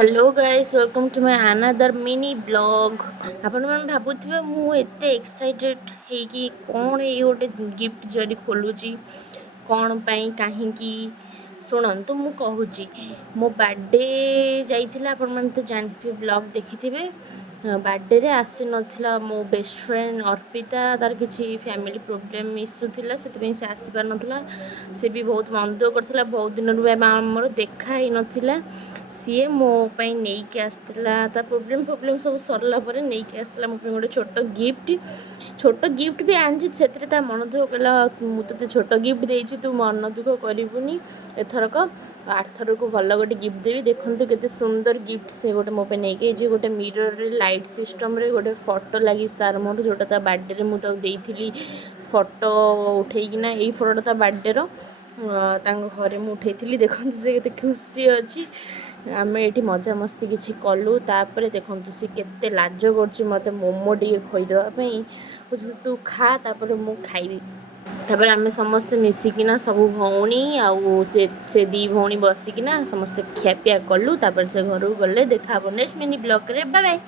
Hello guys welcome to my another mini blog. आपण मन भाबुथिबे मु एते एक्साइटेड हे कि कोन ए गोटे गिफ्ट जरी खोलुची कोन पई काहे कि सुनंतु मु कहूची मो बर्थडे जाइथिला आपण मन तो जानथि ब्लॉग देखिथिबे। बर्थडे रे आसी नथिला मो बेस्ट फ्रेंड अर्पिता तार किछि फैमिली प्रॉब्लम इश्यू थिला सेति से आसी पार नथिला। से भी बहुत मन दुख करथिला बहुत दिन रु हमर देखा ही नथिला। सीए मो पाई नेइके आसला ता प्रॉब्लम सब सरला पर नेइके आसला मो पे गोटे छोट गिफ्ट भी आनी से मन दुख कला मु तो छोट गिफ्ट देती तू मन दुख करूनी एथरक आरथर को भल गोटे गिफ्ट देवी। देखते केते सुंदर गिफ्ट से गोटे मो पे नहीं गोटे मिरर लाइट सिस्टम रे गोटे फोटो लगी तार मोर जोटा बर्थडे मुझे देती फोटो उठेकिना यही फोटोटा बर्थडे घरे मुझे उठेली। देखते से केते खुशी अच्छी आम ये मजा मस्ती किसी कलु तापर देखु सी केते लाज कर मत मोमो टे खोईदेवाई कहे तू खा तापर मु खाइबी तापर आम समस्ते मिसिकिना सब भौणी आउ से दी भौणी बसिकिना समस्ते खियापिया कलु तापर से घर को गले देखा नेक्स्ट मिनी ब्लॉग रे बाय बाय।